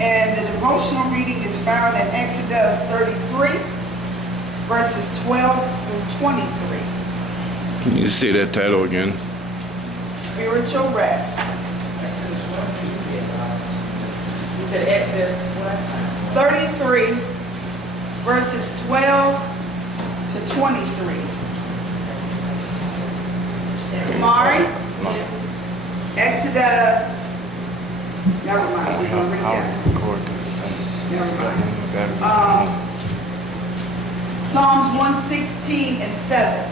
And the devotional reading is found in Exodus 33, verses 12 through 23. Can you say that title again? Spiritual rest. You said Exodus what? 33, verses 12 to 23. Mari? Exodus. Never mind, we're going to read that. Never mind. Psalms 116 and 7.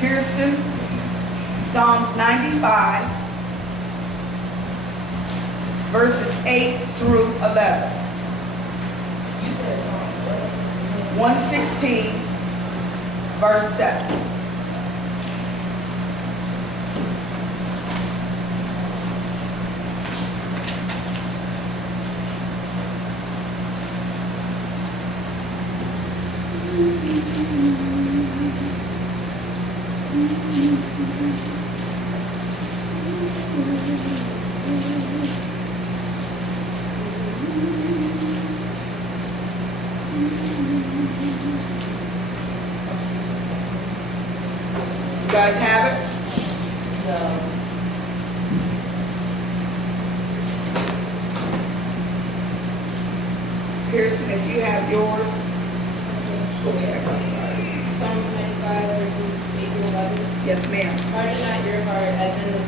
Kirsten, Psalms 95, verses 8 through 11. You said Psalms what? 116, verse 7. You guys have it? No. Kirsten, if you have yours, go ahead. Psalms 95, verses 8 through 11. Yes, ma'am. Harden not your heart as in the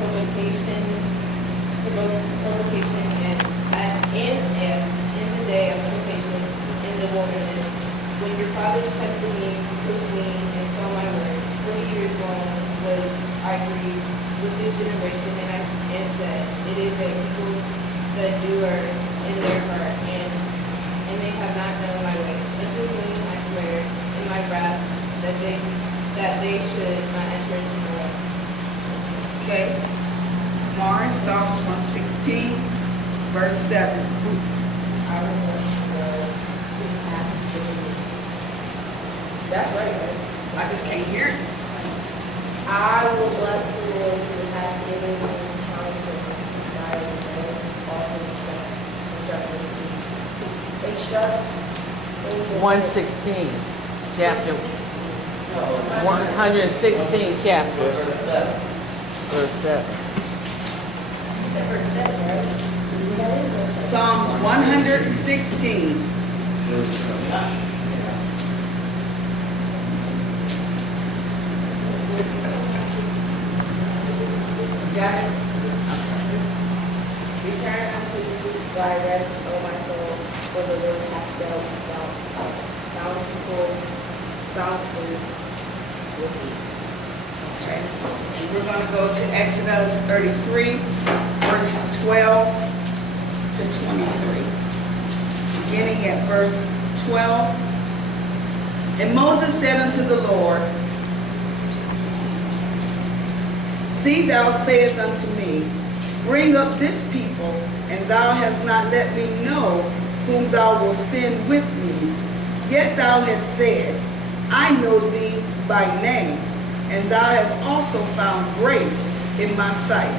provocation, and as in the day of temptation in the wilderness, when your fathers tempted me, proved me, and saw my word. 40 years long was I grieved with this generation, and said, it is a people that do err in their heart, and they have not known my ways. Unto whom I swear in my wrath that they should not enter into the rest. Okay. Mari, Psalms 116, verse 7. That's right, right? I just can't hear it. I will bless the Lord who hath given me counsel. My hands also instruct. 116, chapter 116, chapter verse 7. You said verse 7, right? That is verse 7. Psalms 116. Got it? Return unto thy rest, O my soul, for the Lord hath dealt bountifully with thee. Okay. And we're going to go to Exodus 33, verses 12 to 23. Beginning at verse 12. And Moses said unto the Lord, See, thou sayest unto me, Bring up this people, and thou hast not let me know whom thou wilt send with me. Yet thou hast said, I know thee by name, and thou hast also found grace in my sight.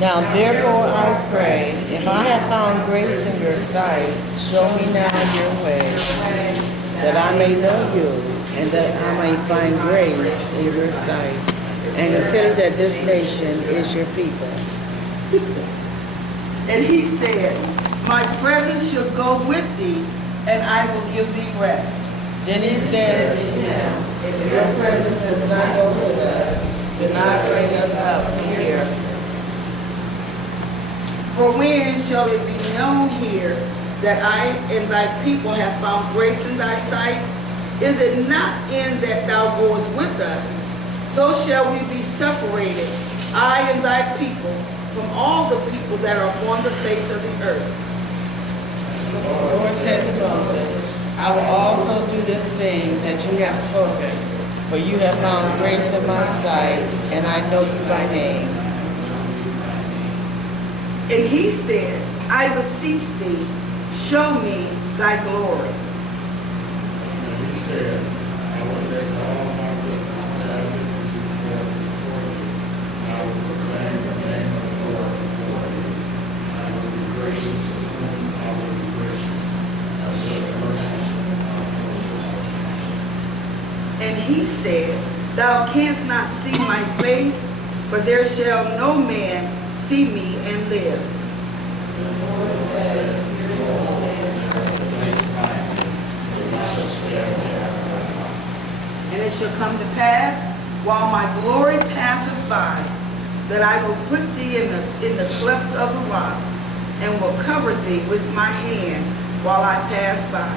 Now therefore I pray, if I have found grace in your sight, show me now your way, that I may know you, and that I may find grace in your sight. And consider that this nation is your people. And he said, My presence shall go with thee, and I will give thee rest. Then he said to him, If your presence does not go with us, do not bring us up here. For when shall it be known here that I and thy people have found grace in thy sight? Is it not in that thou goest with us? So shall we be separated, I and thy people, from all the people that are upon the face of the earth. The Lord said to Moses, I will also do this thing that you have spoken, for you have found grace in my sight, and I know you by name. And he said, I beseech thee, show me thy glory. And he said, I will make all my witnesses as before you, and I will proclaim the name of And he said, Thou canst not see my face, for there shall no man see me and live. And it shall come to pass, while my glory passeth by, that I will put thee in the cleft of the rock, and will cover thee with my hand while I pass by.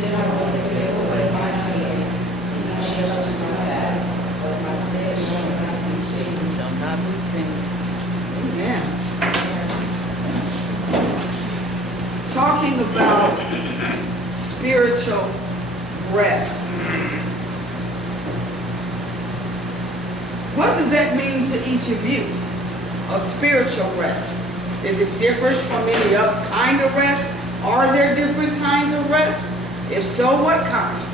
Then I will take away my hand, and thou shalt see my back, but my flesh shall not be seen. Shall not be seen. Amen. Talking about spiritual rest. What does that mean to each of you? A spiritual rest. Is it different from any other kind of rest? Are there different kinds of rest? If so, what kinds?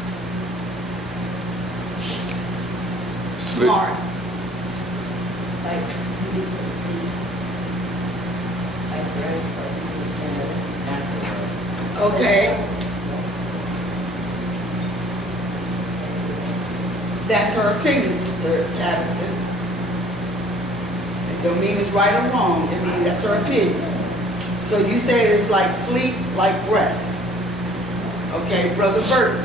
Sleep. Smart. Like, you need some sleep. Like rest, like you need some Okay. That's her opinion, Sister Addison. It don't mean it's right or wrong. It means that's her opinion. So you say it's like sleep, like rest. Okay, Brother Burton.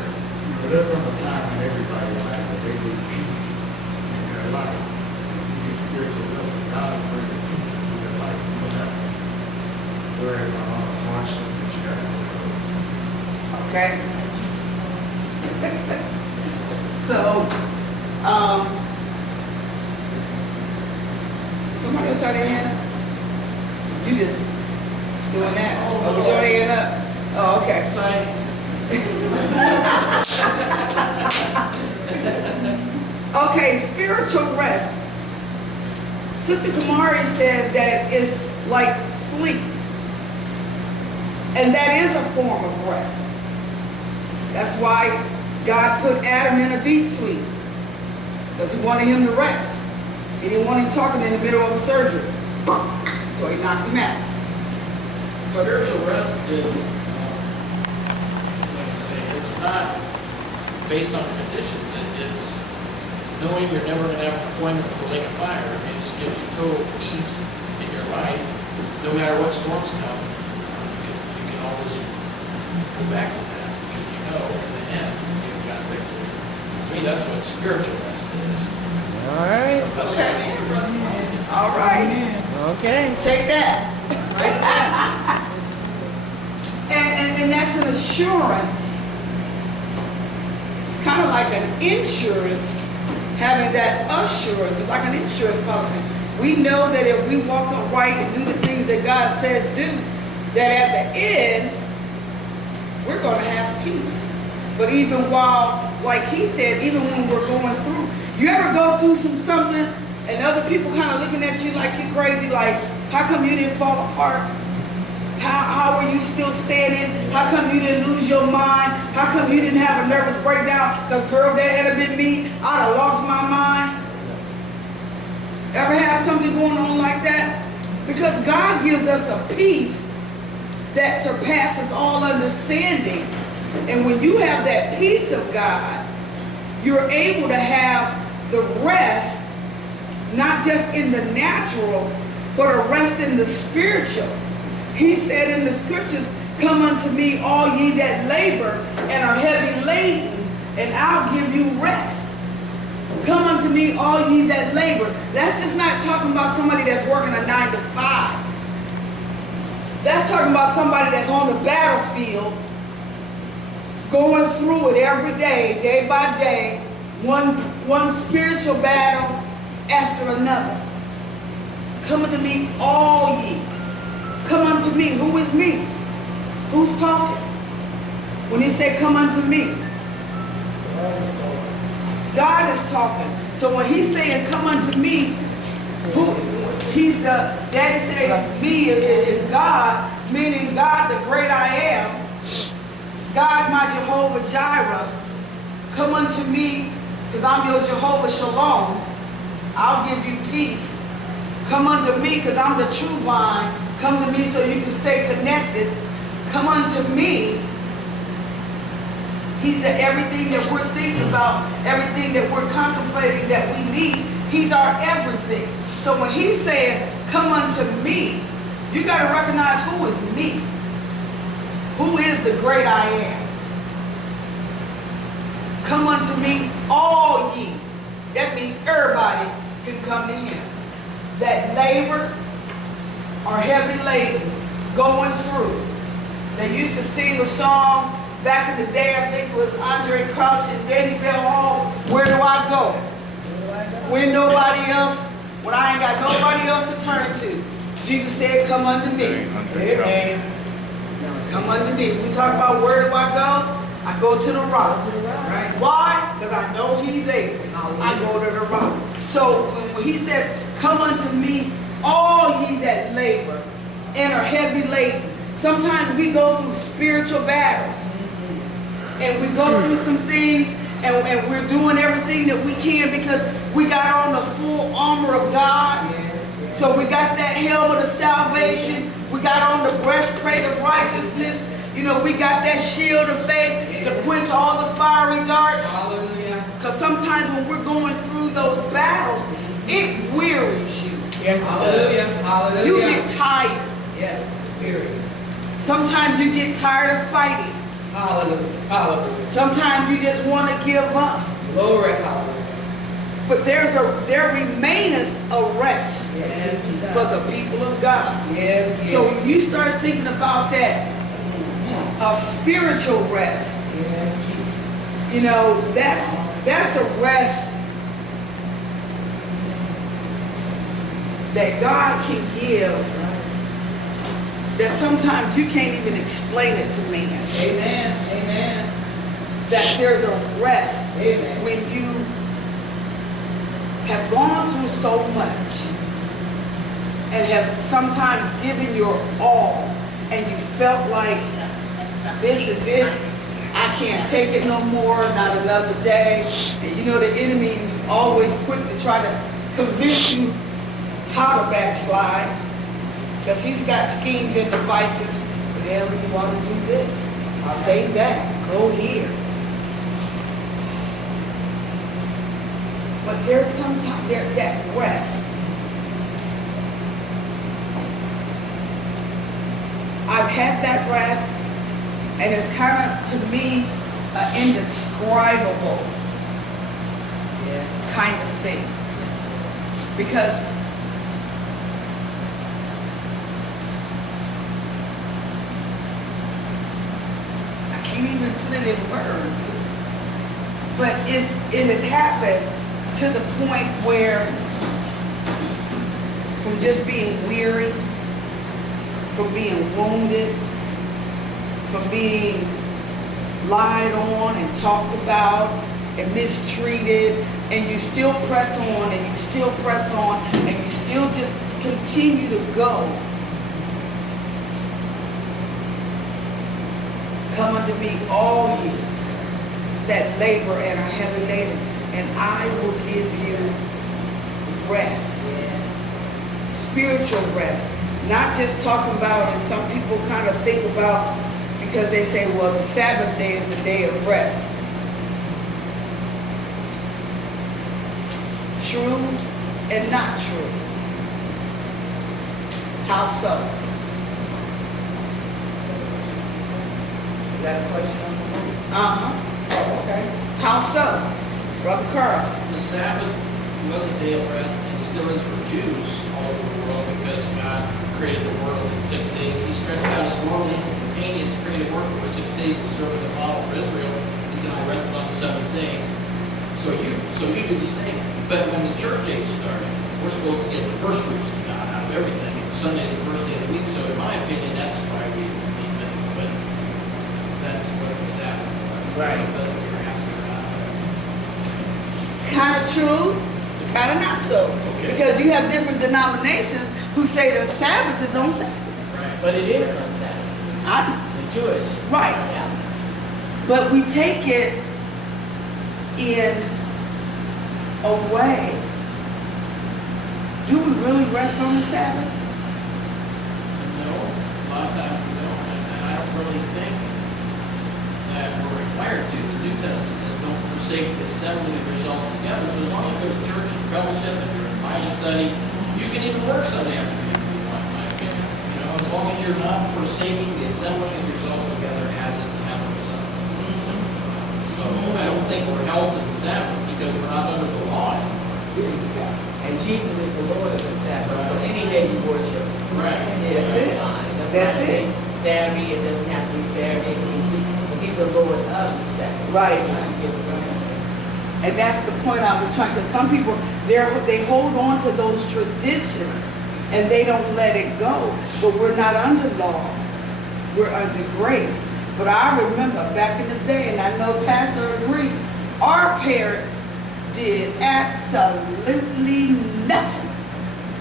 But there comes a time when everybody will have a daily peace in their life. You get spiritual rest from God and bring peace into your life. You don't have to worry about all the harshness that you got. Okay. So, somebody else had their hand up? You just doing that? Oh, with your hand up? Oh, okay. Okay, spiritual rest. Sister Kamari said that it's like sleep. And that is a form of rest. That's why God put Adam in a deep sleep. Because he wanted him to rest. He didn't want him talking in the middle of a surgery. So he knocked him out. Spiritual rest is, like you say, it's not based on conditions. It's knowing you're never going to have an appointment with the lake of fire. It just gives you total peace in your life. No matter what storms come, you can always go back to that because you know in the end you've got victory. To me, that's what spiritual rest is. All right. Okay. All right. Okay. Take that. and that's an assurance. It's kind of like an insurance, having that assurance. It's like an insurance policy. We know that if we walk upright and do the things that God says do, that at the end, we're going to have peace. But even while, like he said, even when we're going through, you ever go through something and other people kind of looking at you like you're crazy, like, how come you didn't fall apart? How are you still standing? How come you didn't lose your mind? How come you didn't have a nervous breakdown? Because girl, that had been me, I'd have lost my mind. Ever have something going on like that? Because God gives us a peace that surpasses all understanding. And when you have that peace of God, you're able to have the rest, not just in the natural, but a rest in the spiritual. He said in the scriptures, come unto me all ye that labor and are heavy laden, and I'll give you rest. Come unto me all ye that labor. That's just not talking about somebody that's working a 9 to 5. That's talking about somebody that's on the battlefield, going through it every day, day by day, one spiritual battle after another. Come unto me all ye. Come unto me. Who is me? Who's talking? When he said come unto me, God is talking. So when he's saying come unto me, he's the, daddy say me is God, meaning God the great I am, God my Jehovah Jireh. Come unto me because I'm your Jehovah Shalom. I'll give you peace. Come unto me because I'm the true vine. Come to me so you can stay connected. Come unto me He's the everything that we're thinking about, everything that we're contemplating that we need. He's our everything. So when he's saying, come unto me, you got to recognize who is me. Who is the great I am? Come unto me, all ye. That means everybody can come to him. That labor are heavy laden, going through. They used to sing a song back in the day, I think it was Andre Crouch and Danny Bell Hall, where do I go? When nobody else, when I ain't got nobody else to turn to. Jesus said, come unto me. Amen. Come unto me. We talk about where do I go? I go to the rock. Why? Because I know he's able. I go to the rock. So when he says, come unto me, all ye that labor and are heavy laden. Sometimes we go through spiritual battles. And we go through some things and we're doing everything that we can because we got on the full armor of God. So we got that helmet of salvation. We got on the breastplate of righteousness. You know, we got that shield of faith to quench all the fiery darts. Because sometimes when we're going through those battles, it wearies you. Yes, hallelujah. You get tired. Yes, weary. Sometimes you get tired of fighting. Hallelujah. Sometimes you just want to give up. Glory, hallelujah. But there remaineth a rest for the people of God. Yes. So when you start thinking about that, a spiritual rest, you know, that's a rest that God can give that sometimes you can't even explain it to man. Amen. That there's a rest when you have gone through so much and have sometimes given your all and you felt like this is it, I can't take it no more, not another day. And you know the enemy is always quick to try to convince you how to backslide because he's got schemes and devices. Well, you want to do this, say that, go here. But there's sometimes that rest. I've had that rest, and it's kind of, to me, an indescribable kind of thing. Because I can't even put it in words. But it has happened to the point where from just being weary, from being wounded, from being lied on and talked about and mistreated, and you still press on and you still press on and you still just continue to go. Come unto me, all you that labor and are heavy laden, and I will give you rest. Spiritual rest. Not just talking about, and some people kind of think about, because they say, well, the Sabbath day is the day of rest. True and not true. How so? Is that a question? Uh-huh. Okay. How so? Brother Carl. The Sabbath was a day of rest and still is for Jews all over the world because God created the world in 6 days. He stretched out his world instantaneous creative work for 6 days to serve as a model for Israel. He said they rested on the seventh day. So you do the same. But when the church age started, we're supposed to get the first fruits of God out of everything. Sunday is the first day of the week. So in my opinion, that's why we need them. But that's what the Sabbath was. Right. That's what you're asking about. Kind of true, kind of not so. Okay. Because you have different denominations who say the Sabbath is on Sabbath. Right. But it is on Saturday. The Jewish. Right. Yeah. But we take it in a way. Do we really rest on the Sabbath? No, a lot of times we don't, and I don't really think that that we're required to. The New Testament says, don't forsake the assembling of yourselves together. So as long as you go to church and fellowship and you're in Bible study, you can even work Sunday afternoon if you want, in my opinion. You know, as long as you're not forsaking the assembling of yourselves together as is the habit of some. So I don't think we're held to the Sabbath because we're not under the law anymore. And Jesus is the Lord of the Sabbath, so any day you worship. Right. That's it. Fine. That's Not it. say Saturday, it doesn't have to be Saturday, because he's the Lord of the Sabbath. Right. He gives us And that's the point I was trying, because some people, they hold on to those traditions and they don't let it go. But we're not under law. We're under grace. But I remember back in the day, and I know Pastor agreed, our parents did absolutely nothing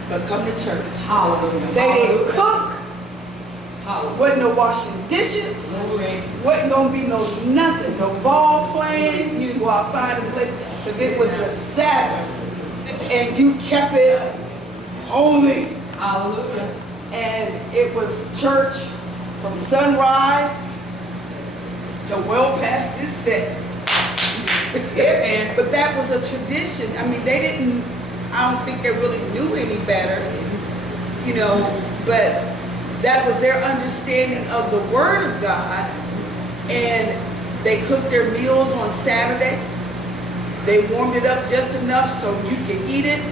but come to church. Hallelujah. They didn't cook, Hallelujah. wasn't no washing dishes, Glory. wasn't gonna be no nothing, no ball playing. You didn't go outside and play because it was the Sabbath, and you kept it holy. Hallelujah. And it was church from sunrise to well past its set. Amen. But that was a tradition. I mean, they didn't, I don't think they really knew any better, you know, but that was their understanding of the Word of God. And they cooked their meals on Saturday. They warmed it up just enough so you could eat it.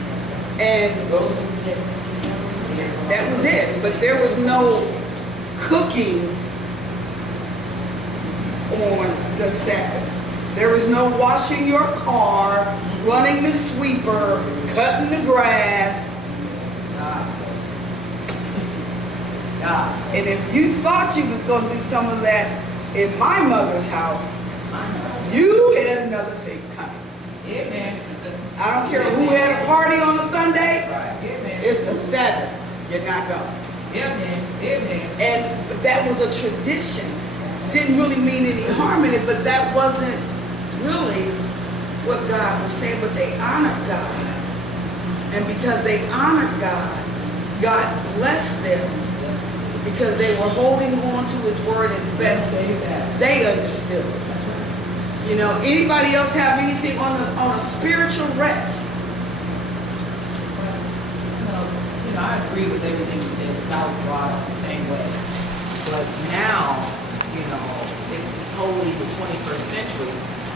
And that was it. But there was no cooking on the Sabbath. There was no washing your car, running the sweeper, cutting the grass. God. And if you thought you was going to do some of that in my mother's house, you had another thing coming. Amen. I don't care who had a party on a Sunday, Amen. it's the Sabbath. You're not going. Amen. Amen. And that was a tradition. Didn't really mean any harm in it, but that wasn't really what God was saying. But they honored God. And because they honored God, God blessed them because they were holding on to His word as best they understood it. You know, anybody else have anything on a spiritual rest? I agree with everything you said, because I was brought up the same way. But now, it's totally the 21st century.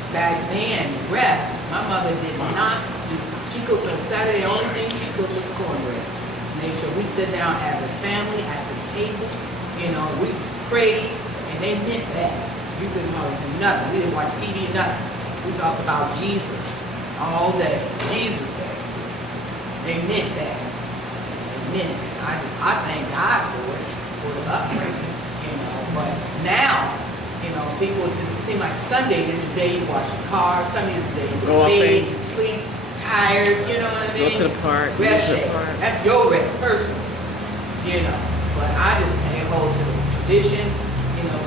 Back then, rest, my mother did not do, she cooked on Saturday, the only thing she cooked was cornbread. Made sure we sit down as a family at the table, we prayed, and they meant that. You couldn't hardly do nothing. We didn't watch TV, nothing. We talked about Jesus all day, Jesus Day. They meant that. I thank God for the upbringing, But now, people, it seems like Sunday is the day you wash your car. Sunday is the day you go to bed, you sleep, tired. You know what I mean? Go to the park. Rest day. That's your rest, personally. But I just take hold to this tradition,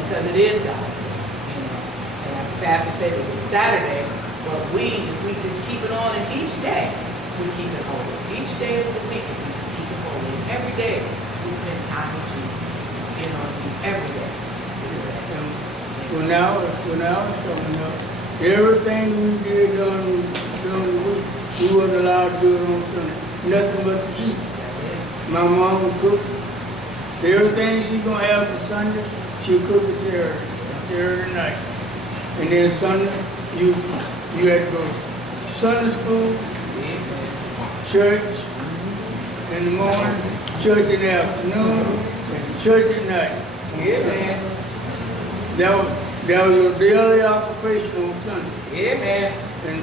because it is God's day. And like the pastor said, it was Saturday, but we just keep it on, and each day we keep it holy. Each day of the week we just keep it holy. And every day we spend time with Jesus. Every day. When I was coming up, everything we did during the week, we wasn't allowed to do it on Sunday. Nothing but to eat. My mom would cook. Everything she's gonna have for Sunday, she'll cook it Saturday night. And then Sunday, you had to go to Sunday school, church in the morning, church in the afternoon, and church at night. Amen. That was your daily occupation on Sunday. Amen. And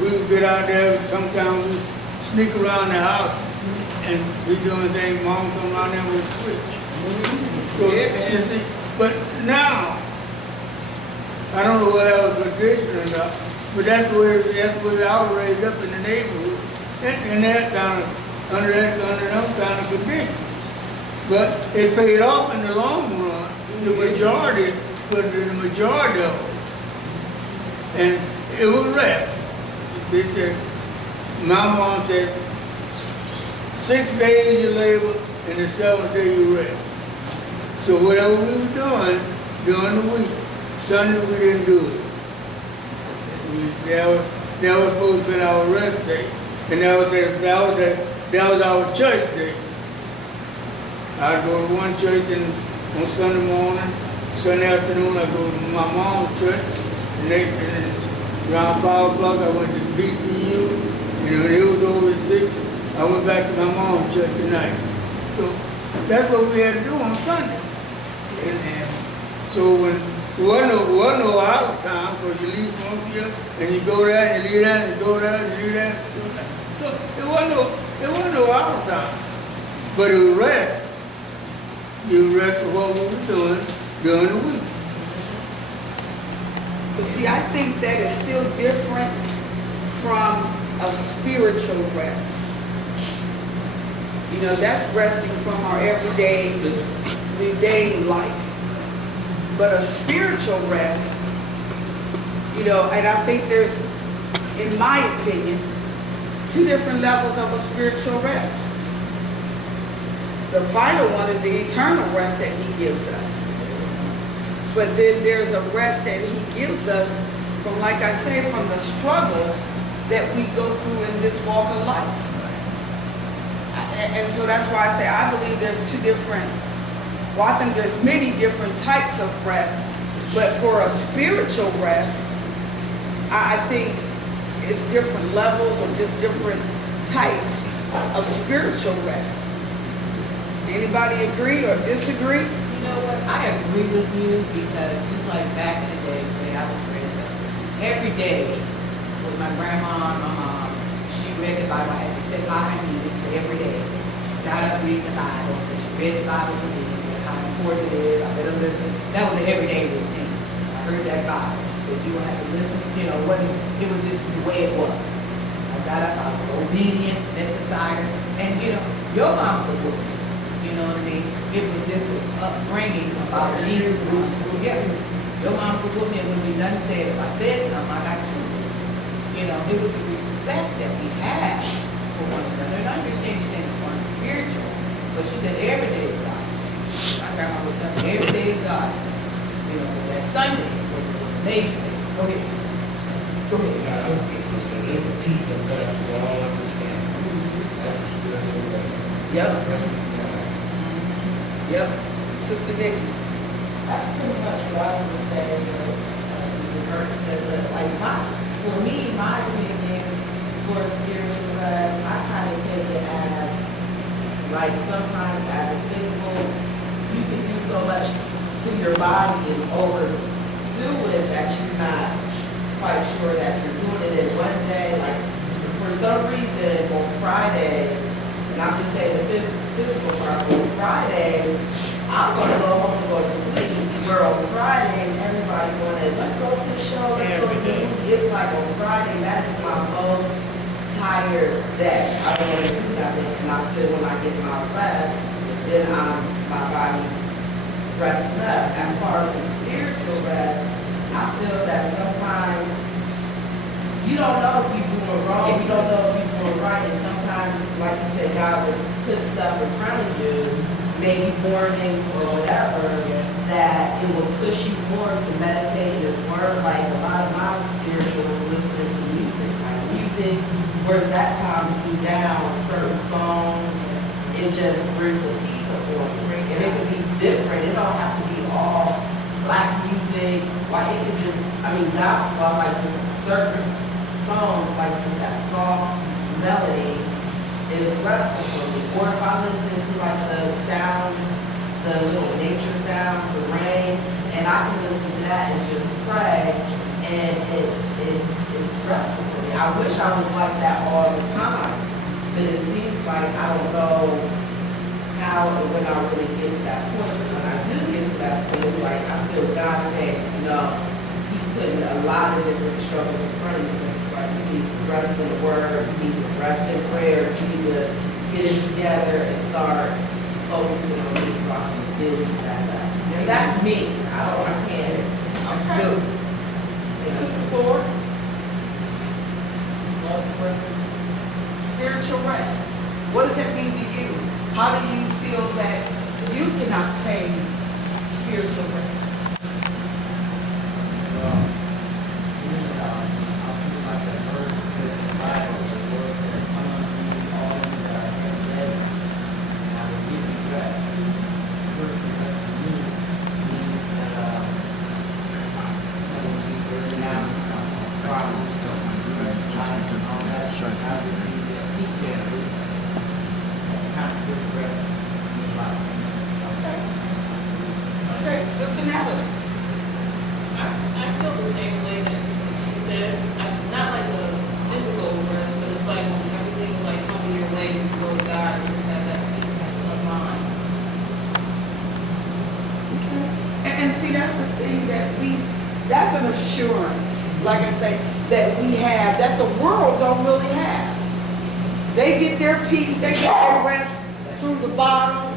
we would get out there, sometimes we sneak around the house and we doing things, mom come around there with a switch. So, Amen. you see, but now, I don't know whether that was a tradition or not, but that's the way I was raised up in the neighborhood. And that kind of, under them kind of conditions. But it paid off in the long run, the majority of it. And it was rest. They said, my mom said, 6 days you labor and the 7th day you rest. So whatever we were doing during the week, Sunday we didn't do it. That was supposed to be our rest day. And that was our church day. I'd go to one church on Sunday morning, Sunday afternoon I go to my mom's church. And around 5 o'clock I went to BTU. And when it was over at 6, I went back to my mom's church tonight. So that's what we had to do on Sunday. And so when it wasn't no hour time, because you leave from here and you go there and you leave there and you go there and you leave there. So it wasn't no hour time. But it was rest. You rest for what we were doing during the week. But see, I think that is still different from a spiritual rest. You know, that's resting from our everyday life. But a spiritual rest, you know, and I think there's, in my opinion, 2 different levels of a spiritual rest. The final one is the eternal rest that he gives us. But then there's a rest that he gives us from, like I say, from the struggles that we go through in this walk of life. And so that's why I say I believe there's 2 different, well, I think there's many different types of rest. But for a spiritual rest, I think it's different levels or just different types of spiritual rest. Anybody agree or disagree? You know what? I agree with you because just like back in the day, when I was raised up, every day with my grandma and my mom, she read the Bible. I had to sit by her knees every day. She got up reading the Bible, so she read the Bible with me, said how important it is. I better listen. That was an everyday routine. I heard that Bible, so you don't have to listen. You know, it was just the way it was. I got up, I was obedient, set beside her, and you know, your mom was with me. You know what I mean? It was just an upbringing about Jesus. Yeah, your mom was with me, it wouldn't be nothing said. If I said something, I got to. You know, it was the respect that we had for one another. And I understand you're saying it's more spiritual, but she said every day is God's day. My grandma would tell me every day is God's day. You know, but that Sunday was a major day. Go ahead. Go ahead. Yeah, I was just gonna say, there's a peace that passes all understanding. That's a spiritual rest. Yep. Resting in God. Yep. Sister Nikki. That's pretty much what I was gonna say, the verse said, but like for me, my opinion for spiritual rest, I kind of take it as, like sometimes as a physical, you can do so much to your body and overdo it that you're not quite sure that you're doing it in one day. Like for some reason on Fridays, and I'm just saying the physical part, on Fridays, I'm gonna go home and go to sleep. Where on Fridays, everybody going, let's go to the show, let's go to the movie. It's like on Friday, that is my most tired day. I don't want to do nothing, and I feel when I get my rest, then my body's resting up. As far as the spiritual rest, I feel that sometimes you don't know if you're doing wrong, you don't know if you're doing right, and sometimes, like you said, God would put stuff in front of you, maybe warnings or whatever, that it will push you more to meditate in His Word. Like a lot of my spiritual is listening to music. Like music, whereas that calms me down, certain songs, it just brings a peace upon me. And it can be different. It don't have to be all black music. Like it could just, gospel, like just certain songs, like just that soft melody is restful for me. Or if I listen to like the sounds, the little nature sounds, the rain, and I can listen to that and just pray, and it's restful for me. I wish I was like that all the time, but it seems like I don't know how or when I really get to that point. But when I do get to that point, it's like I feel God saying, no, He's putting a lot of different struggles in front of you. It's like you need to rest in the Word, you need to rest in prayer, you need to get it together and start focusing on me so I can build that up. And that's me. I can't. Good. Sister Ford? Spiritual rest. What does that mean to you? How do you feel that you can obtain spiritual rest? and see, that's the thing that's an assurance, like I say, that we have, that the world don't really have. They get their peace, they get their rest through the bottle,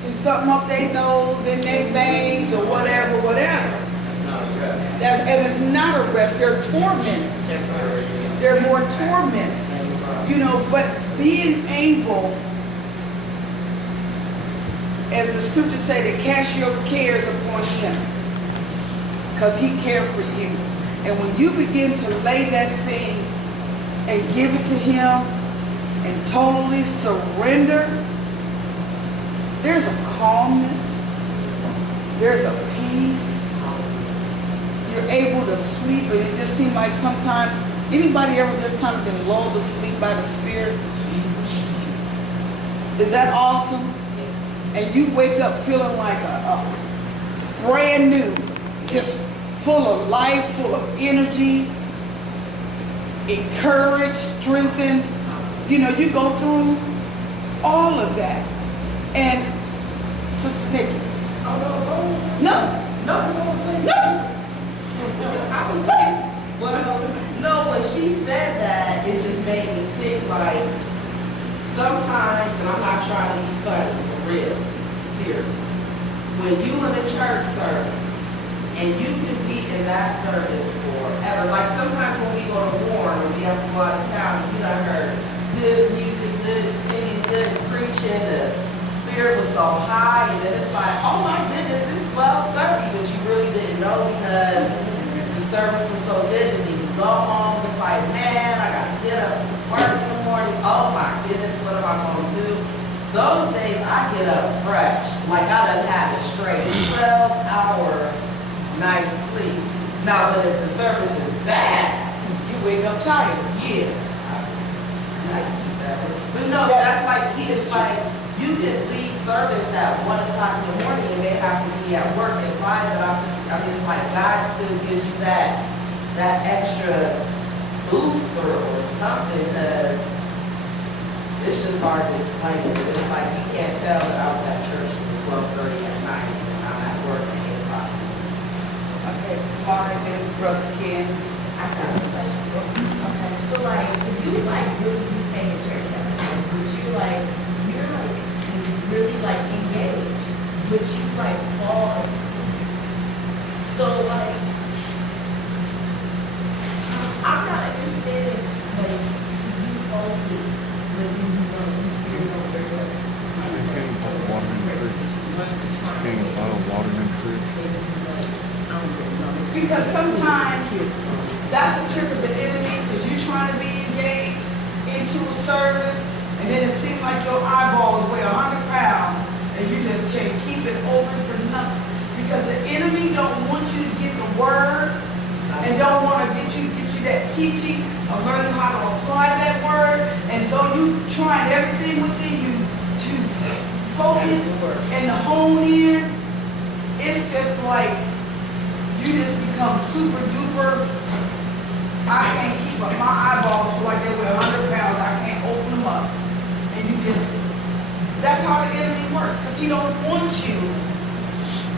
through something up their nose, in their veins, or whatever. And it's not a rest, they're tormented. They're more tormented. But being able, as the scriptures say, to cast your cares upon him, because he cares for you. And when you begin to lay that thing and give it to him and totally surrender, there's a calmness, there's a peace. You're able to sleep, and it just seems like sometimes, anybody ever just kind of been lulled to sleep by the Spirit? Is that awesome? And you wake up feeling like a brand new, just full of life, full of energy, encouraged, strengthened. You go through all of that. And Sister Nikki. No. I was like, no, when she said that, it just made me think like, sometimes, and I'm not trying to be funny, for real, seriously, when you in a church service, and you can be in that service forever, like sometimes when we go to Warren, or we have to go out of town, you done heard good music, good singing, good preaching, the spirit was so high, and then it's like, oh my goodness, it's 12:30, but you really didn't know because the service was so good, and then you go home, it's like, man, I gotta get up and work in the morning, oh my goodness, what am I gonna do? Those days I get up fresh, like I done had a straight 12-hour night's sleep. Now, but if the service is bad, You wake up tired. yeah. But no, that's like, it's like, you can leave service at 1 o'clock in the morning and they have to be at work at 5, but I mean, it's like God still gives you that extra boost or something, because it's just hard to explain it. It's like, you can't tell that I was at church till 12:30 at night and I'm at work at 8 o'clock. Okay, Mark and Brother Ken's. I got a question. Okay, so like, if you like really do stay in church every night, but you're really like engaged, but you like fall asleep. So like, I'm not understanding, like, you fall asleep, but you spirit over there. Came by watering tree. Came by watering tree. Because sometimes that's a trick of the enemy, because you're trying to be engaged into a service, and then it seems like your eyeballs weigh 100 pounds, and you just can't keep it open for nothing. Because the enemy don't want you to get the word, and don't want to get you that teaching of learning how to apply that word. And though you trying everything within you to focus and to hone in, it's just like you just become super duper. I can't keep up. My eyeballs feel like they weigh 100 pounds. I can't open them up. And you just, that's how the enemy works, because he don't want you.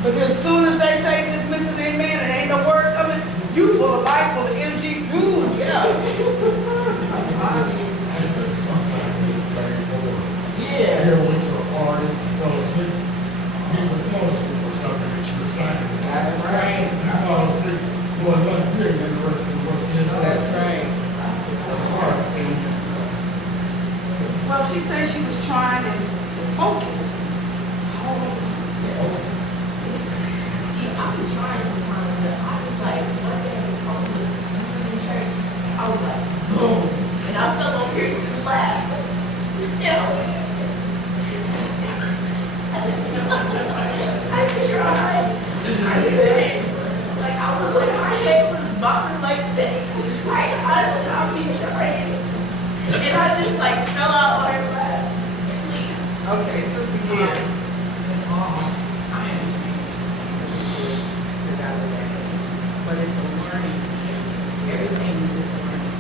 Because as soon as they say dismiss and amen, and ain't no word coming, you full of life, full of energy. Ooh, yeah. I said sometimes it's very bored. Yeah. You went to a party, fell asleep. People fell asleep or something that you assigned. That's right. You fall asleep, boy, like here, and then the rest of the world is That's right. hard things into it. Well, she said she was trying to focus. See, I be trying sometimes, but I was like, one day, I was in church, I was like, boom, and I fell on Kirsten's lap. I tried. I couldn't. Like, I was like, my head was bobbing like this. I'll be trying. And I just like fell out on her lap. Sleep. Okay, Sister Gary. I understand because I was that age, but it's a learning. Everything is a learning.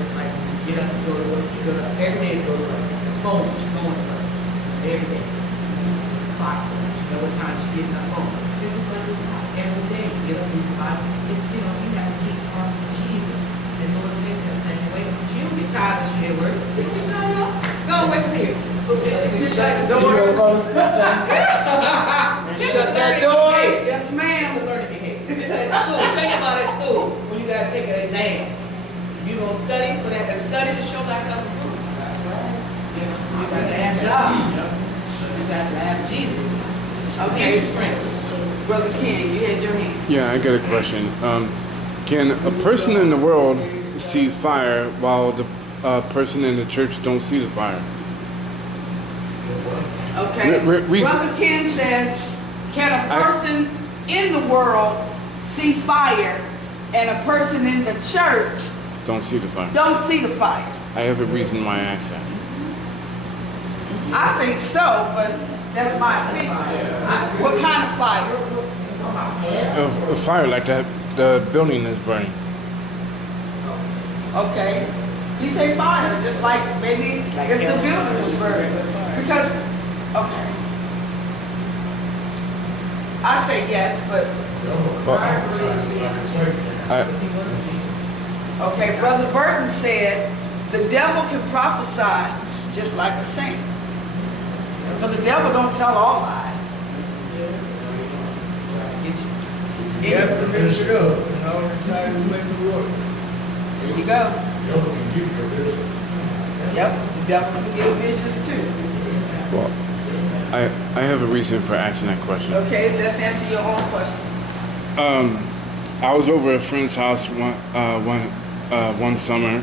It's like when you get up and go to work, you go up every day to go to work. It's a bonus, you're going to work every day. You just clock, you know what time she's getting up on. This is what we do every day. Get up, read the Bible. It's, you know, you have to keep heart with Jesus. Say, Lord, take that thing away. But you don't get tired when you at work. You don't get tired, y'all. Go away from here. Just shut the door. Shut that door. Yes, ma'am. It's a learning behavior. It's at school. Think about it at school when you gotta take an exam. You gonna study for that, study to show thyself approved. That's right. You know, you gotta ask God. You got to ask Jesus. Okay. He's your strength. Brother Ken, you had your hand. Yeah, I got a question. Can a person in the world see fire while the person in the church don't see the fire? Okay. Reason. Brother Ken says, can a person in the world see fire and a person in the church Don't see the fire. don't see the fire? I have a reason why I asked that. I think so, but that's my opinion. What kind of fire? A fire like that, the building is burning. Okay. You say fire, just like maybe if the building was burning. Because, okay. I say yes, but, okay, Brother Burton said, the devil can prophesy just like a saint. But the devil don't tell all lies. You have to finish it up in order to try to make it work. There you go. Yep, the devil can give visions too. Well, I have a reason for asking that question. Okay, let's answer your own question. I was over at a friend's house one summer.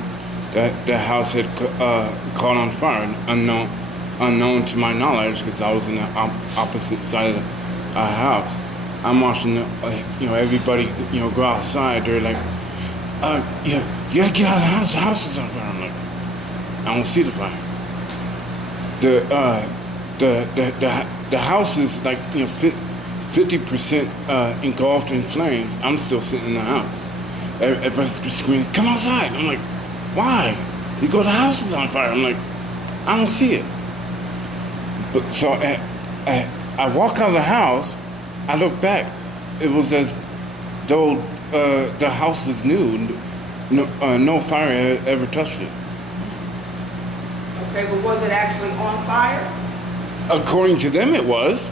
The house had caught on fire, unknown to my knowledge, because I was in the opposite side of the house. I'm watching, everybody, go outside. They're like, you gotta get out of the house. The house is on fire. I'm like, I don't see the fire. The house is like 50% engulfed in flames. I'm still sitting in the house. Everybody's screaming, "Come outside!" I'm like, "Why? You go, the house is on fire." I'm like, I don't see it. But so I walk out of the house. I look back. It was as though the house is new. No fire ever touched it. Okay, but was it actually on fire? According to them, it was.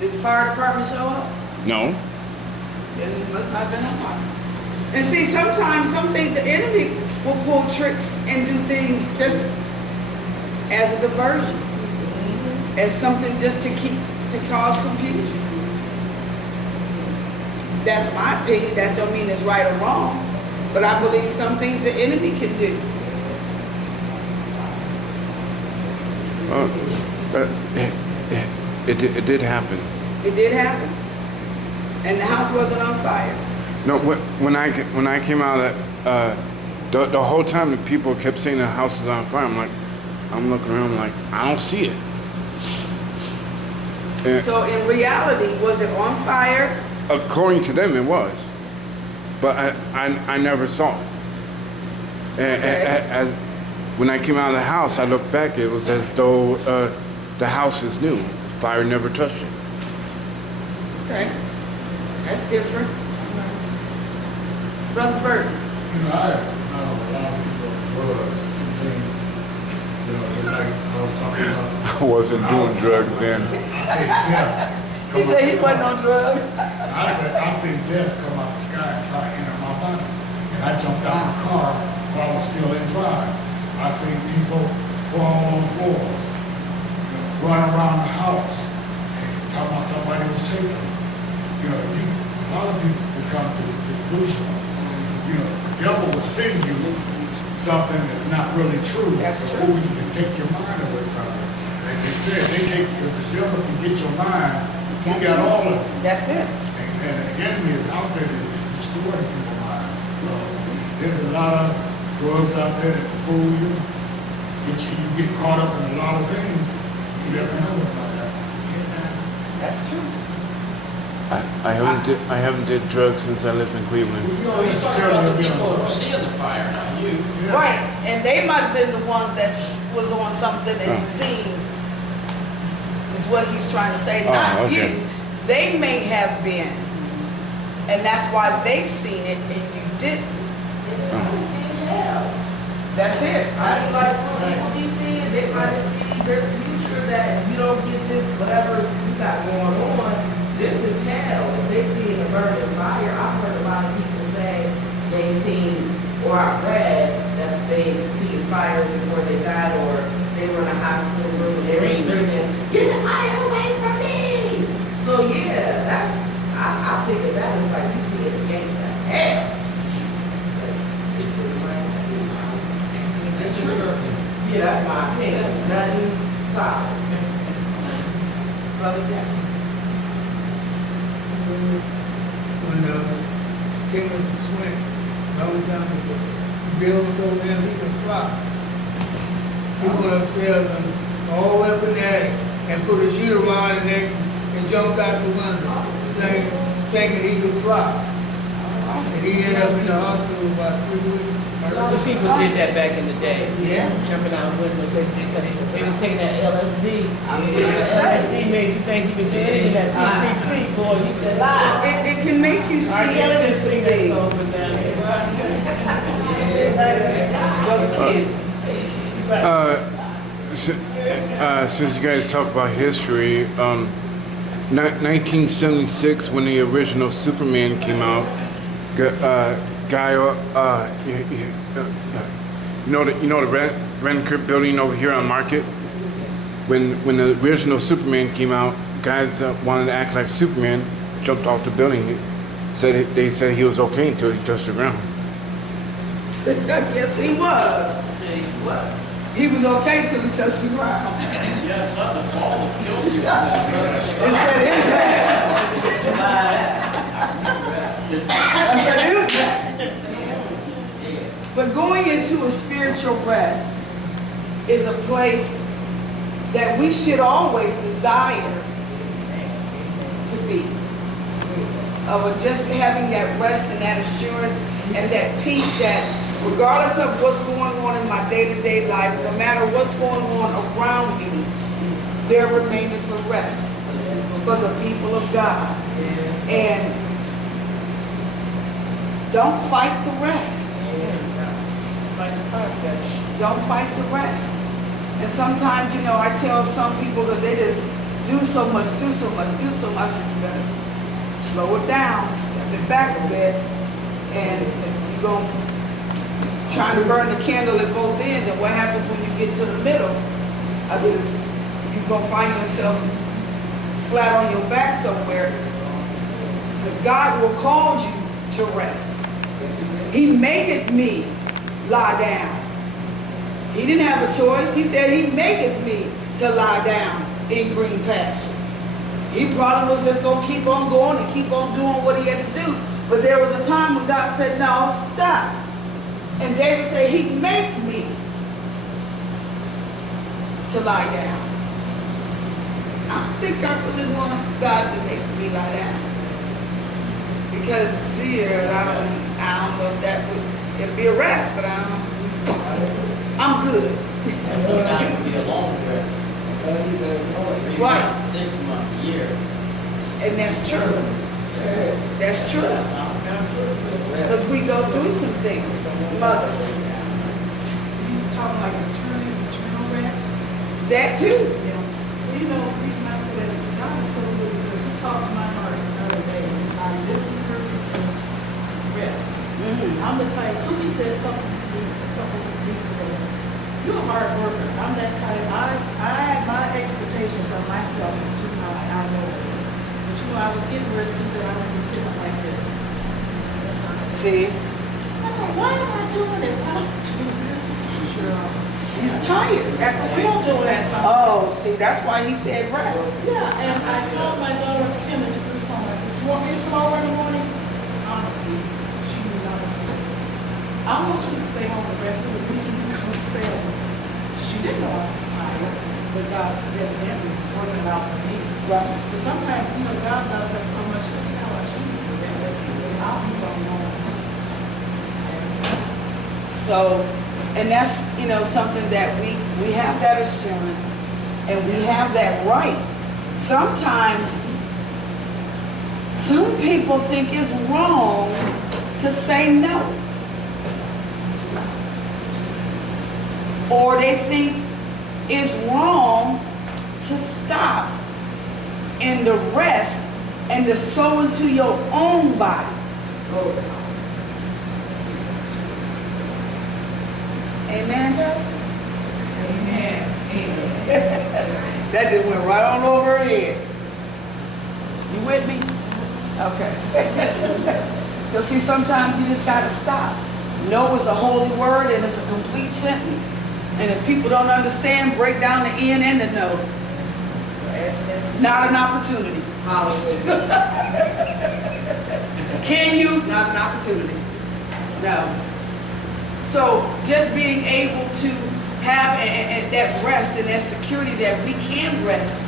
Did the fire department show up? No. Then it must not have been on fire. And see, sometimes the enemy will pull tricks and do things just as a diversion, as something just to cause confusion. That's my opinion. That don't mean it's right or wrong, but I believe some things the enemy can do. It did happen. It did happen, and the house wasn't on fire. No, when I came out, the whole time the people kept saying the house is on fire. I'm looking around, I'm like, I don't see it. So in reality, was it on fire? According to them, it was, but I never saw it. Okay. When I came out of the house, I looked back. It was as though the house is new. The fire never touched it. Okay, that's different. Brother Burton. I know a lot of people on drugs, some things, just like I was talking about. I wasn't doing drugs then. I said death. He said he wasn't on drugs. I seen death come out the sky and try to enter my body. And I jumped out of the car while I was still in drive. I seen people crawl on floors, run around the house, and talking about somebody was chasing them. A lot of people become disillusioned. The devil will send you something that's not really true. That's for true. you to take your mind away from it. Like they said, if the devil can get your mind, he got all of it. That's it. And the enemy is out there to destroy people's minds. So there's a lot of drugs out there that can fool you. You get caught up in a lot of things. You never know about that. That's true. I haven't did drugs since I lived in Cleveland. You don't He's talking about the necessarily be people who on are drugs. seeing the fire, not you. Yeah. Right, and they might have been the ones that was on something and seen is what he's trying to say, Oh, not okay. you. They may have been, and that's why they seen it and you didn't. That's it. I mean, like, for people these things, they might see their future that you don't get this, whatever you got going on, this is hell. If they see it a burning fire, I've heard a lot of people say they've seen, or I've read that they've seen fire before they died, or they were in a hospital room and they were screaming, get the fire away from me! So yeah, that's, I think of that as like you see it against the hell. It's pretty much. Yeah, that's my opinion. Nothing solid. Brother Jackson. When Timothy went, long time ago, Bill told him he could fly. He went upstairs and all the way up in the attic and put a sheet around his neck and jumped out the window, thinking he could fly. And he ended up in the hospital about 3 weeks. A lot of people did that back in the day. Yeah. Jumping out windows, they was taking that LSD. I was gonna say. LSD made you think you could do anything that PCP, boy, he said, lie. It can make you see Archaeologists different sing that things. song down Brother Kid. Since you guys talk about history, 1976 when the original Superman came out, you know the Ren building over here on Market. When the original Superman came out, guys that wanted to act like Superman jumped off the building. They said he was okay until he touched the ground. Yes, he was. He was okay till he touched the ground. Yeah, it's not the fall that kills you. It's It's that impact. That's that impact. But going into a spiritual rest is a place that we should always desire to be. Of just having that rest and that assurance and that peace that regardless of what's going on in my day-to-day life, no matter what's going on around me, there remaineth a rest for the people of God. And don't fight the rest. Don't fight the rest. And sometimes, I tell some people that they just do so much. I said, you better slow it down, step it back a bit, and you're going trying to burn the candle at both ends. And what happens when you get to the middle? I said, you're going to find yourself flat on your back somewhere, because God will cause you to rest. He maketh me lie down. He didn't have a choice. He said he maketh me to lie down in green pastures. He probably was just going to keep on going and keep on doing what he had to do. But there was a time when God said, no, stop. And David said, he make me to lie down. I don't think I really want God to make me lie down. Because I don't know if that it'd be a rest, but I'm good. It's not going to be a long trip. Right. 6 months a year. And that's true. That's true. Because we go through some things, Mother. He's talking like eternal rest. That too. Yeah. Well, the reason I said that, God is so good because he talked to my heart the other day. I literally heard him say, rest. I'm the type, Cookie said something to me a couple of weeks ago. You're a hard worker. I'm that type. My expectations of myself is too high. I know it is. But I was getting ready to sit there. I would be sitting like this. See? I thought, why am I doing this? I don't do this. Sure. He's tired. After we'll do that something. Oh, see, that's why he said rest. Yeah, and I called my daughter Kim to come home. I said, you want me to come over in the morning? Honestly, she knew not what she said. I want you to stay home the rest of the week and go sail. She didn't know I was tired, but God evidently was working it out for me. Right. But sometimes, God loves us so much to tell us you need to rest. Because I'll be going. So, and that's, something that we have that assurance and we have that right sometimes some people think it's wrong to say no. Or they think it's wrong to stop in the rest and to sow into your own body. Amen, Pastor? Amen. That just went right on over her head. You with me? Okay. Because see, sometimes you just got to stop. No is a holy word and it's a complete sentence. And if people don't understand, break down the in and the no. Not an opportunity. Can you? Not an opportunity. No. So just being able to have that rest and that security that we can rest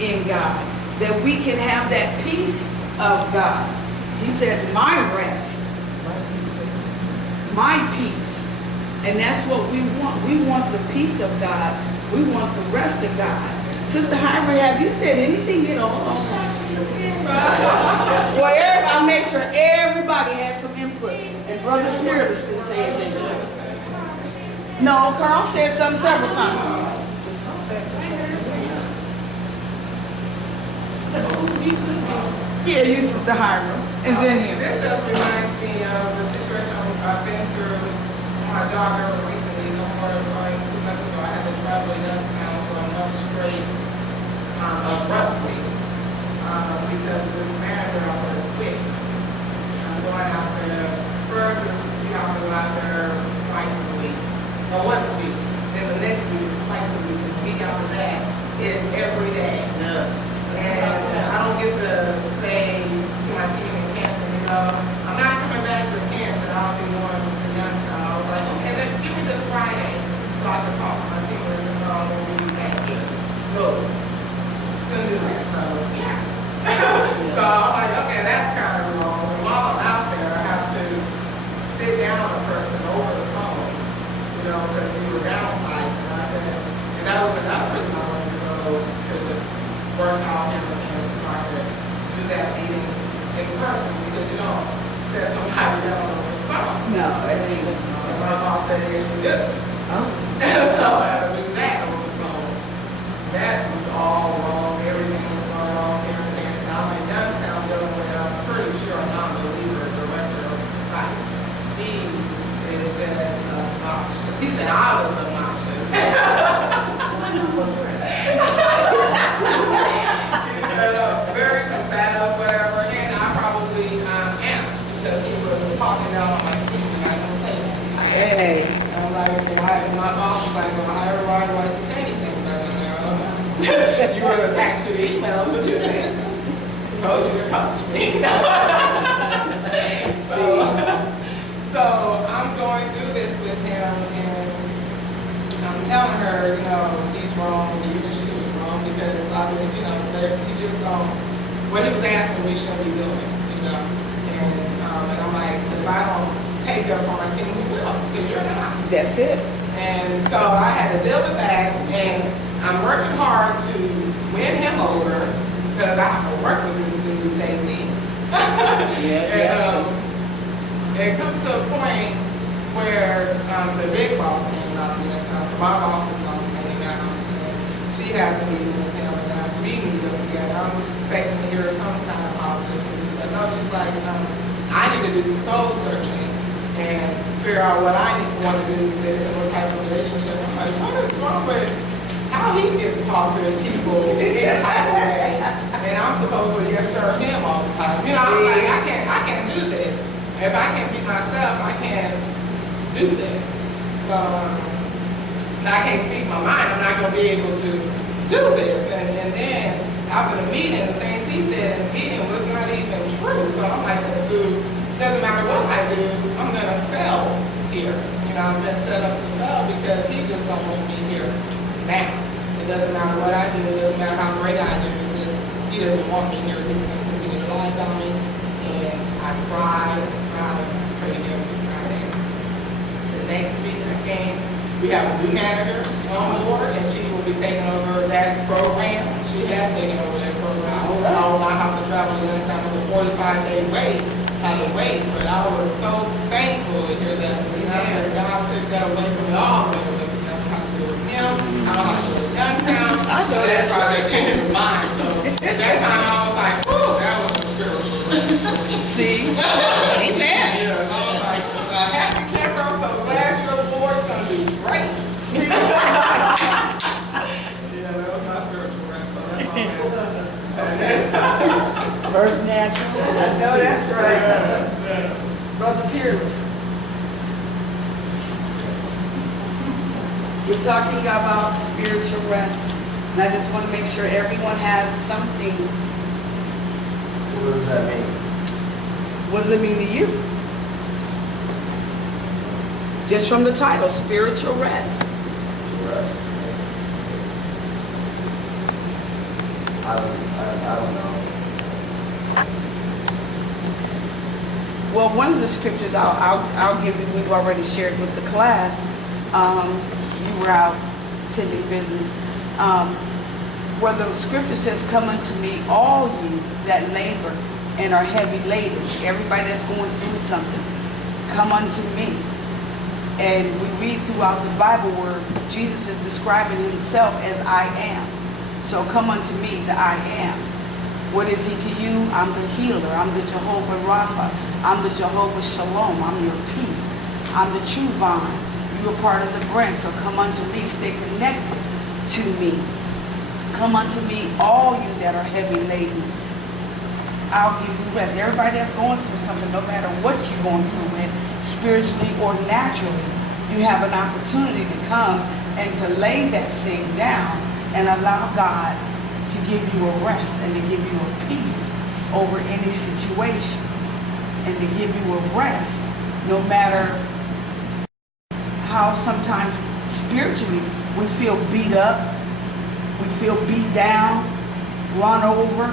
in God, that we can have that peace of God. He said, my rest, my peace. And that's what we want. We want the peace of God. We want the rest of God. Sister Hyra, have you said anything at all? Well, I'll make sure everybody had some input. And Brother Peerless didn't say anything. No, Carl said something several times. Yeah, you, Sister Hyra. And then him. This just reminds me of the situation I've been through on my job ever recently. No more like 2 months ago, I had to travel to Youngstown for a month straight, abruptly, because this manager I was quit. I'm going out there. First, we have to go out there twice a week, or once a week. Then the next week is twice a week. The week after that is every day. And I don't get to say to my team in Canton, I'm not coming back for Canton, I'll be going to Youngstown. I was like, okay, then give me this Friday so I can talk to my team and I'm going to be back here. Go. Couldn't do that, so yeah. So I'm like, okay, that's kind of wrong. And while I'm out there, I have to sit down with a person over the phone, because we were downsizing. And I said, and that was another reason I wanted to go to work out in the hands so I could do that meeting in person, because you don't set somebody down on the phone. No, it ain't. And my boss said it should do. Oh. So I had to do that on the phone. That was all wrong. Everything was going wrong here in Canton. I'm in Youngstown dealing with, I'm pretty sure a non-believer director of the site. He is just obnoxious. He said I was obnoxious. Very combative, whatever, and I probably am, because he was talking down on my team and I don't think. Hey. I'm like, and my boss was like, well, I don't want to say anything. I don't know. You were attached to the email, but you didn't. Told you to coach me. So I'm going through this with him, and I'm telling her, he's wrong, and you she was wrong, because I mean, you just don't, what he was asking we shouldn't be doing, and I'm like, if I don't take up on my team, we will, because you're not. That's it. And so I had to deal with that, and I'm working hard to win him over, because I have to work with this dude lately. And it come to a point where the big boss came out to me, so my boss is not coming out, and she has a meeting with him, and we meet up together. I'm expecting to hear some kind of positive news, but no, she's like, I need to do some soul searching and figure out what I want to do with this and what type of relationship. I'm like, what is wrong with how he gets to talk to people in any type of way, and I'm supposed to just serve him all the time. I'm like, I can't do this. If I can't be myself, I can't do this. So I can't speak my mind. I'm not going to be able to do this. And then after the meeting, the things he said in the meeting was not even true. So I'm like, this dude, doesn't matter what I do, I'm going to fail here. I've been set up to fail because he just don't want me here now. It doesn't matter what I do. It doesn't matter how great I do. It's just he doesn't want me here. He's going to continue to lie about me. And I cried and cried and prayed every Friday. The next week I came, we have a new manager on board, and she will be taking over that program. She has taken over that program. 45-day wait, had to wait, but I was so thankful to hear that. And I said, God took that away from me all the way away from me. I don't have to do it with him, I don't have to do it with Youngstown. I know That that's project came to mind, so at that time I was like, whew, that was a spiritual rest for me. See? Amen. Yeah, I was like, happy camper, I'm so glad you're aboard, you're gonna do great. Yeah, that was my spiritual rest, so that's all I have. First natural. No, that's right. Brother Peerless. We're talking about spiritual rest. And I just want to make sure everyone has something. What does that mean? What does it mean to you? Just from the title, spiritual rest. To rest? I don't know. Well, one of the scriptures I'll give you, we've already shared with the class. You were out attending business. Where the scripture says, come unto me, all you that labor and are heavy laden. Everybody that's going through something, come unto me. And we read throughout the Bible where Jesus is describing himself as I am. So come unto me, the I am. What is he to you? I'm the healer. I'm the Jehovah Rapha. I'm the Jehovah Shalom. I'm your peace. I'm the true vine. You are part of the branch. So come unto me. Stay connected to me. Come unto me, all you that are heavy laden. I'll give you rest. Everybody that's going through something, no matter what you're going through with, spiritually or naturally, you have an opportunity to come and to lay that thing down and allow God to give you a rest and to give you a peace over any situation and to give you a rest no matter how sometimes spiritually we feel beat up, we feel beat down, run over,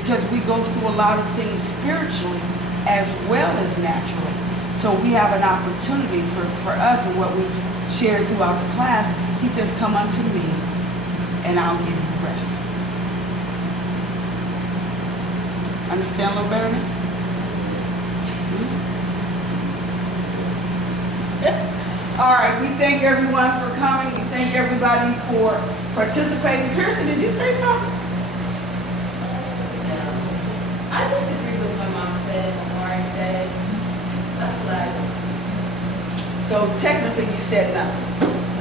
because we go through a lot of things spiritually as well as naturally. So we have an opportunity for us, and what we've shared throughout the class, he says, come unto me and I'll give you rest. Understand a little better now? All right, we thank everyone for coming. We thank everybody for participating. Pearson, did you say something? I just agree with what Mom said, Mari said. That's what I do. So technically you said nothing.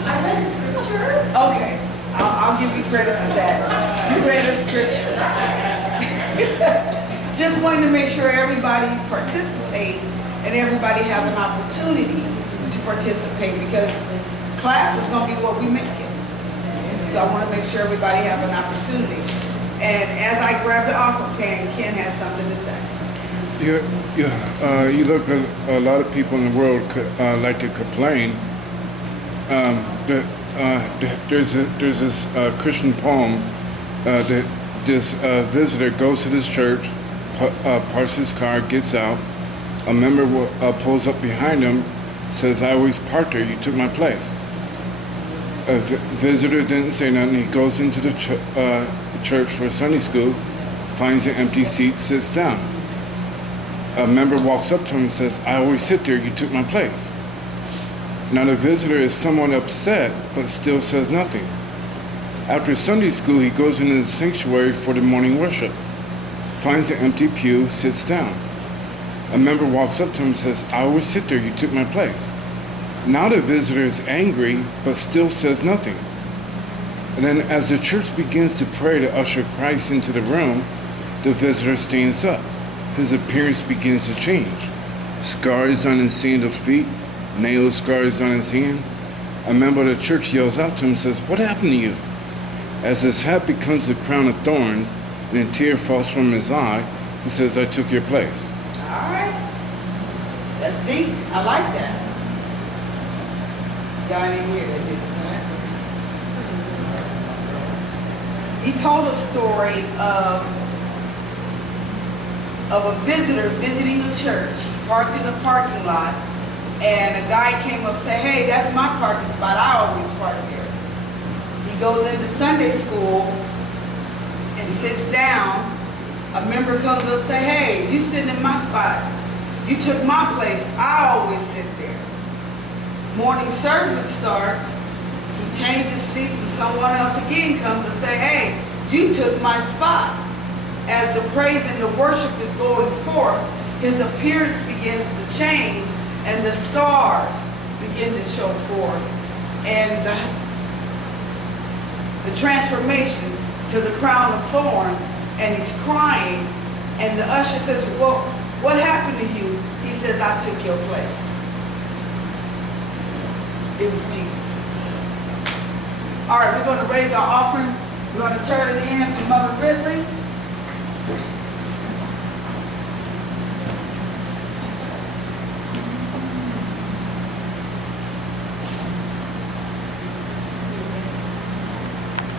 I read the scripture. Okay, I'll give you credit for that. You read a scripture. Just wanting to make sure everybody participates and everybody have an opportunity to participate, because class is going to be what we make it. So I want to make sure everybody have an opportunity. And as I grab the offering pan, Ken has something to say. You look at a lot of people in the world like to complain. There's this Christian poem that this visitor goes to this church, parks his car, gets out. A member pulls up behind him, says, "I always parked there. You took my place." A visitor didn't say nothing. He goes into the church for Sunday school, finds an empty seat, sits down. A member walks up to him and says, "I always sit there. You took my place." Now the visitor is somewhat upset, but still says nothing. After Sunday school, he goes into the sanctuary for the morning worship, finds an empty pew, sits down. A member walks up to him and says, "I always sit there. You took my place." Now the visitor is angry, but still says nothing. And then as the church begins to pray to usher Christ into the room, the visitor stands up. His appearance begins to change. Scars on his sandaled feet, nail scars on his hand. A member of the church yells out to him and says, "What happened to you?" As his hat becomes a crown of thorns and a tear falls from his eye, he says, "I took your place." All right. That's deep. I like that. Y'all didn't hear that, did you? He told a story of a visitor visiting a church. He parked in a parking lot, and a guy came up and said, "Hey, that's my parking spot. I always park there." He goes into Sunday school and sits down, A member comes up and say, hey, you sitting in my spot. You took my place. I always sit there. Morning service starts. He changes seats and someone else again comes and say, hey, you took my spot. As the praise and the worship is going forth, his appearance begins to change and the scars begin to show forth. And the transformation to the crown of thorns, and he's crying, and the usher says, well, what happened to you? He says, I took your place. It was Jesus. All right, we're going to raise our offering. We're going to turn it in to Mother Ridley.